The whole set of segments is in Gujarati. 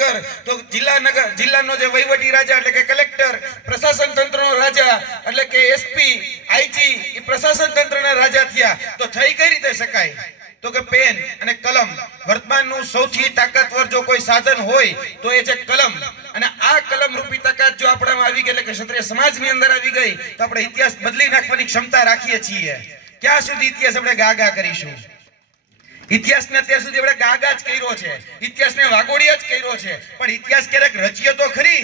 નગર તો જિલ્લાનો જે વહીવટી રાજા એટલે કે કલેક્ટર, પ્રશાસન તંત્રનો રાજા એટલે કે એસપી, આઈજી એ પ્રશાસન તંત્રના રાજા થયા. તો થઈ કઈ રીતે શકાય? તો કે પેન અને કલમ. વર્તમાનનું સૌથી તાકાતવર જો કોઈ સાધન હોય તો એ છે કલમ. અને આ કલમ રૂપી તાકાત જો આપણામાં આવી ગઈ એટલે કે ક્ષત્રિય સમાજની અંદર આવી ગઈ તો આપણે ઇતિહાસ બદલી નાખવાની ક્ષમતા રાખીએ છીએ. ક્યાં સુધી ઇતિહાસ આપણે ગાગા કરીશું? ઇતિહાસને અત્યાર સુધી આપણે ગાગા જ કર્યો છે, ઇતિહાસને વાગોડિયા જ કર્યો છે, પણ ઇતિહાસ ક્યારેક રચ્યો તો ખરી?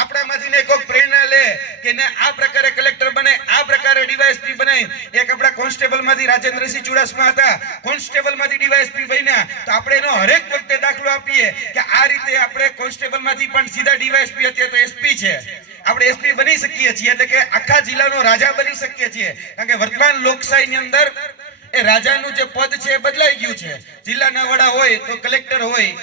આપણામાંથી ને કોઈ પ્રેરણા લે કે ને આ પ્રકારે કલેક્ટર બને, આ પ્રકારે ડીવાયએસપી બને. એક આપણા કોન્સ્ટેબલ માંથી રાજેન્દ્રસિંહ ચુડાસમા હતા, કોન્સ્ટેબલ માંથી ડીવાયએસપી બન્યા. તો આપણે એનો હરેક વખતે દાખલો આપીએ કે આ રીતે આપણે કોન્સ્ટેબલ માંથી પણ સીધા ડીવાયએસપી અત્યારે તો એસપી છે, આપણે એસપી બની શકીએ છીએ. એટલે કે આખા જિલ્લાનો રાજા બની શકીએ છીએ. કારણ કે વર્તમાન લોકશાહીની અંદર એ રાજાનું જે પદ છે એ બદલાઈ ગયું છે. જિલ્લાના વડા હોય તો કલેક્ટર હોય,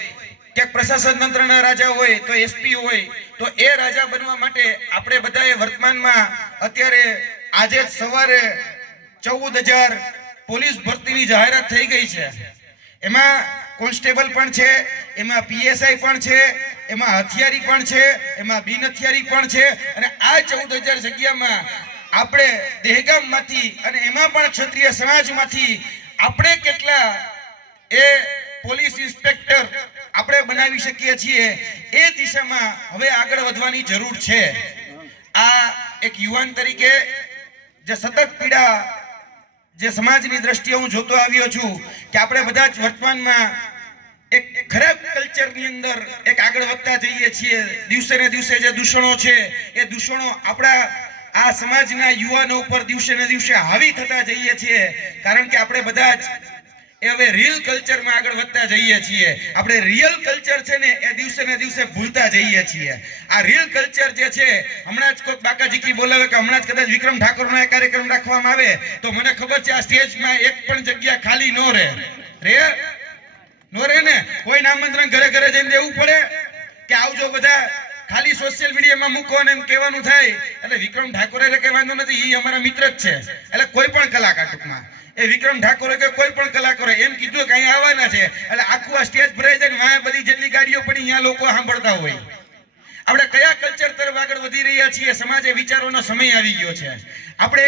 કે પ્રશાસન તંત્રના રાજા હોય તો એસપી હોય. તો એ રાજા બનવા માટે આપણે બધાએ વર્તમાનમાં અત્યારે આજે સવારે 14,000 પોલીસ ભરતીની જાહેરાત થઈ ગઈ છે. એમાં કોન્સ્ટેબલ પણ છે, એમાં પીએસઆઈ પણ છે, એમાં હથિયારી પણ છે, એમાં બિન હથિયારી પણ છે. અને આ 14,000 જગ્યામાં આપણે દહેગામમાંથી અને એમાં પણ ક્ષત્રિય સમાજમાંથી આપણે કેટલા એ પોલીસ ઇન્સ્પેક્ટર આપણે બનાવી શકીએ છીએ એ દિશામાં હવે આગળ વધવાની જરૂર છે. આ એક યુવાન તરીકે જે સતત પીડા જે સમાજની દ્રષ્ટિએ હું જોતો આવ્યો છું કે આપણે બધા જ વર્તમાનમાં એક ખરાબ કલ્ચરની અંદર એક આગળ વધતા જઈએ છીએ. દિવસે ને દિવસે જે દૂષણો છે એ દૂષણો આપણા આ સમાજના યુવાનો ઉપર દિવસે ને દિવસે હાવી થતા જઈએ છીએ. કારણ કે આપણે બધા જ એ હવે રિયલ કલ્ચરમાં આગળ વધતા જઈએ છીએ. આપણે રિયલ કલ્ચર છે ને એ દિવસે ને દિવસે ભૂલતા જઈએ છીએ. આ રિયલ કલ્ચર જે છે, હમણાં જ કોઈ બાકાજીકી બોલાવે કે હમણાં જ કદાચ વિક્રમ ઠાકોરનો એક કાર્યક્રમ રાખવામાં આવે તો મને ખબર છે આ સ્ટેજમાં એક પણ જગ્યા ખાલી ન રહે ને. કોઈ આમંત્રણ ઘરે ઘરે જઈને દેવું પડે કે આવજો બધા, ખાલી સોશિયલ મીડિયામાં મૂકો અને એમ કહેવાનું થાય. એટલે વિક્રમ ઠાકોરે કહેવાનું નથી, એ અમારા મિત્ર જ છે. એટલે કોઈ પણ કલાકાર ટૂંકમાં એ વિક્રમ ઠાકોરે કે કોઈ પણ કલાકારો એમ કીધું કે અહીંયા આવવાના છે એટલે આખું આ સ્ટેજ ભરાઈ જાય ને વાહ બધી જેટલી ગાડીઓ પડી અહીંયા લોકો સાંભળતા હોય. આપણે કયા કલ્ચર તરફ આગળ વધી રહ્યા છીએ? સમાજે વિચારોનો સમય આવી ગયો છે. આપણે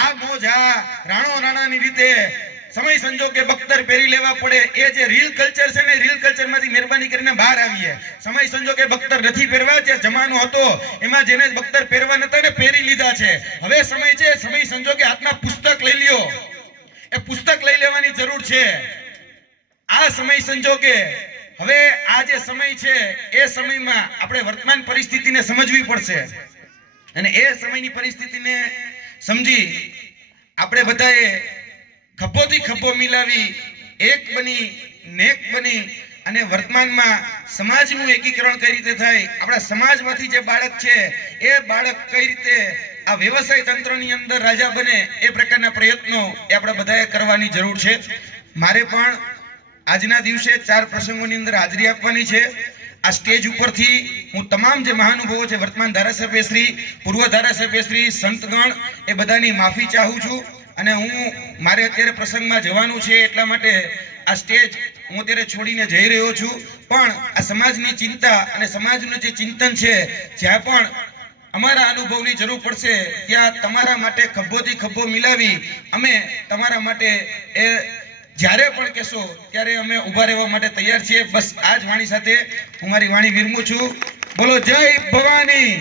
આ મોજ આ રાણાની રીતે સમય સંજોગે બખ્તર પહેરી લેવા પડે. એ જે રીલ કલ્ચર છે ને, રીલ કલ્ચરમાંથી મહેરબાની કરીને બહાર આવીએ. સમય સંજોગે બખ્તર નથી પહેરવા. જે જમાનો હતો એમાં જેને બખ્તર પહેરવા નતા ને પહેરી લીધા છે. હવે સમય છે, સમય સંજોગે હાથમાં પુસ્તક લઈ લ્યો. એ પુસ્તક લઈ લેવાની જરૂર છે. આ સમય સંજોગે હવે આ જે સમય છે એ સમયમાં આપણે વર્તમાન પરિસ્થિતિને સમજવી પડશે. અને એ સમયની પરિસ્થિતિને સમજી આપણે બધાએ ખભોથી ખભો મિલાવી એક બની નેક બની અને વર્તમાનમાં સમાજનું એકીકરણ કઈ રીતે થાય, આપણા સમાજમાંથી જે બાળક છે એ બાળક કઈ રીતે આ વ્યવસાય તંત્રની અંદર રાજા બને, એ પ્રકારના પ્રયત્નો એ આપણે બધાએ કરવાની જરૂર છે. મારે પણ આજના દિવસે 4 પ્રસંગોની અંદર હાજરી આપવાની છે. આ સ્ટેજ ઉપરથી હું તમામ જે મહાનુભાવો છે, વર્તમાન ધારાસભ્યશ્રી, પૂર્વ ધારાસભ્યશ્રી, સંતગણ, એ બધાની માફી ચાહું છું. અને મારે અત્યારે પ્રસંગમાં જવાનું છે એટલા માટે આ સ્ટેજ હું અત્યારે છોડીને જઈ રહ્યો છું. પણ આ સમાજની ચિંતા અને સમાજનું જે ચિંતન છે, જ્યાં પણ અમારા અનુભવની જરૂર પડશે ત્યાં તમારા માટે ખભોથી ખભો મિલાવી અમે તમારા માટે એ જ્યારે પણ કહેશો ત્યારે અમે ઊભા રહેવા માટે તૈયાર છીએ. બસ આ જ વાણી સાથે હું મારી વાણી વિરમું છું. બોલો જય ભવાની.